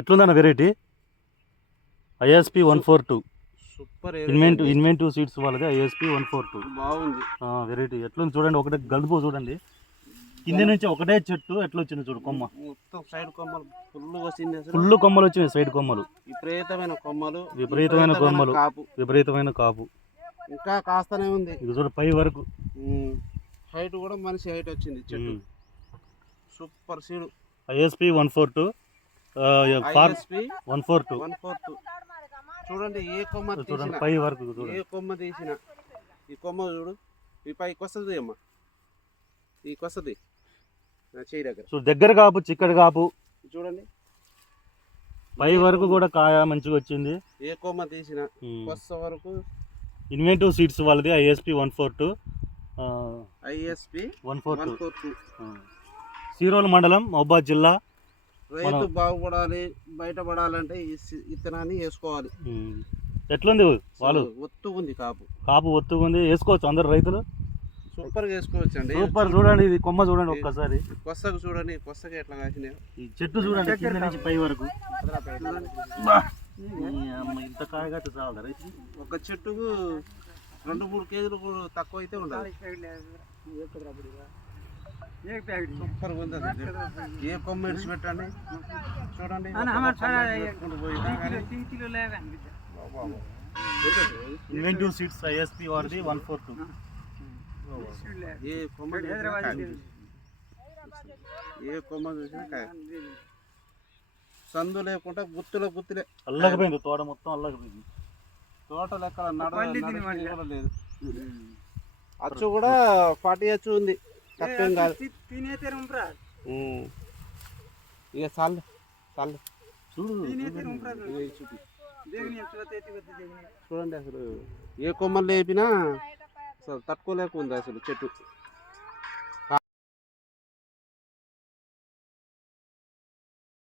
ఎట్లుందన్న variety ISP 142 super inventive seeds వాళ్ళది ISP 142 బాగుంది variety ఎట్లుంది చూడండి, ఒకటే గలుపు చూడండి, కింద నుంచి ఒకటే చెట్టు ఎట్లా వచ్చింది చూడు, కొమ్మ మొత్తం సైడ్ కొమ్మలు ఫుల్ వచ్చింది, ఫుల్ కొమ్మలు వచ్చినాయి, సైడ్ కొమ్మలు విపరీతమైన కొమ్మలు విపరీతమైన కాపు ఇంకా కాస్తనే ఉంది, ఇది చూడు పై వరకు. హైట్ కూడా మనిషి హైట్ వచ్చింది చెట్టు. సూపర్ సీడ్ ISP 142 చూడండి, ఏ కొమ్మ చూడండి పై వరకు, ఏ కొమ్మ తీసిన ఈ కొమ్మ చూడు, ఈ పైకి వస్తుంది అమ్మ, ఈ వస్తుంది చేయి దగ్గర దగ్గర కాపు, చిక్కడి కాపు చూడండి, పై వరకు కూడా కాయ మంచిగా వచ్చింది. ఏ కొమ్మ తీసిన కొస్త వరకు ఇన్వెంటివ్ సీడ్స్ వాళ్ళది ISP 142 సీరోల్ మండలం మహబూబాద్ జిల్లా. రైతు బాగుపడాలి, బయటపడాలంటే ఈ విత్తనాన్ని వేసుకోవాలి. ఎట్లుంది వాళ్ళు? ఒత్తుగుంది, కాపు ఒత్తుగుంది, వేసుకోవచ్చు అందరు రైతులు, సూపర్ వేసుకోవచ్చు అండి. సూపర్. చూడండి ఇది కొమ్మ చూడండి ఒక్కసారి, కొස්සకు చూడండి, కొස්සకి ఎట్లా కాసినాయి, ఈ చెట్టు చూడండి కింద నుంచి పై వరకు, ఇంత కాయగట్టు చాలు రైతు. ఒక చెట్టుకు 2-3 కేజీలు తక్కువ అయితే ఉండాలి. సూపర్ ఉంది, ఏ కొమ్మ ఇడిచి పెట్టండి చూడండి. ఇన్వెంటివ్ సీడ్స్ ISP వారిది 142. ఏ కొమ్మ చూసినా కాయ, సందు లేకుండా గుత్తులే అల్లకపోయింది, తోట మొత్తం అల్లకపోయింది, తోట లెక్క లేదు. అచ్చు కూడా 40 అచ్చు ఉంది, తప్పేం కాదు. ఇక చాలు చూడండి, అసలు ఏ కొమ్మలు లేపినా అసలు తట్టుకోలేక ఉంది అసలు చెట్టు.